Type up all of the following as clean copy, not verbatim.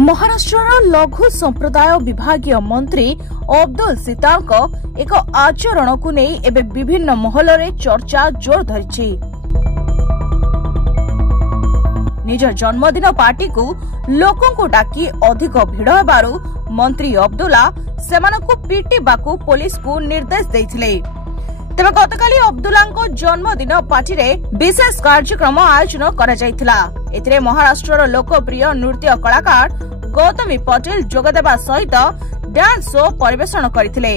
महाराष्ट्र लघु संप्रदाय विभागीय मंत्री अब्दुल सिताल एक आचरण को नहीं एबे विभिन्न महल में चर्चा जोर धरी। निज जन्मदिन पार्टी को लोकों को डाकी अधिक भिड़ हेबारु मंत्री अब्दुल्ला सेमानकु पिटिबाकु पुलिस को निर्देश देथिले। तेबे गतकाली अब्दुल्ला जन्मदिन पार्टी रे विशेष कार्यक्रम आयोजन करा जायतिला। एथिरे महाराष्ट्र लोकप्रिय नृत्य कलाकार गौतमी पटेल जोगदेवा सहित डांस शो परिवेषण करथिले।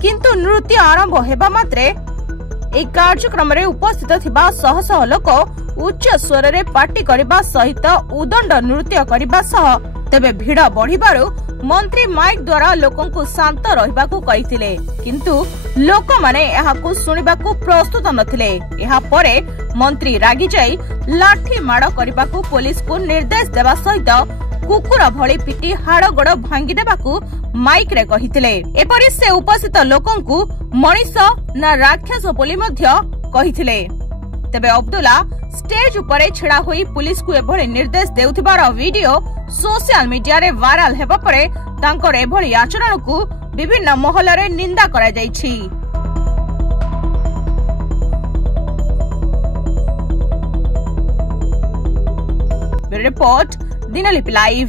किंतु नृत्य आरंभ हेबा मात्रे एक कार्यक्रम रे उपस्थित थिबा शह शह लोक उच्च स्वर रे पार्टी करबा सहित उदंड नृत्य करबा सह तेबे भिड़ बढ़िबारु मंत्री माइक द्वारा लोकों को शांत रहिबाकु कहिथिले। किंतु लोक माने एहाकु सुनिबाकु प्रस्तुत नथिले। एहा परे मंत्री रागी जाई लाठी माड़ करबाकु पुलिस को निर्देश देबा सहित कुकुर भଳି पिटी हाड़ गोड़ भांगी देबाकु माइक रे कहिथिले। एपरि से उपस्थित लोकों को मनीष ना राक्षस बोली मध्य कहिथिले। तेबे अब्दुल्ला स्टेज उपरे छिड़ा होई पुलिस को एभଳି निर्देश देउथिबार वीडियो सोशल मीडिया रे वायरल हेबा परे तांकर एभଳି आचरण को विभिन्न महल रे निंदा करा जायछि। Report Dinalipi live.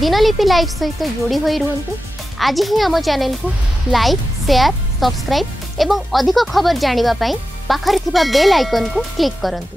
Dinalipi live सहित जोड़ी होई रहंतु। आज ही आम चैनल को लाइक शेयर सब्सक्राइब एवं अधिक खबर जानिबा पाई पाखरे थिबा बेल आइकन को क्लिक करंतु।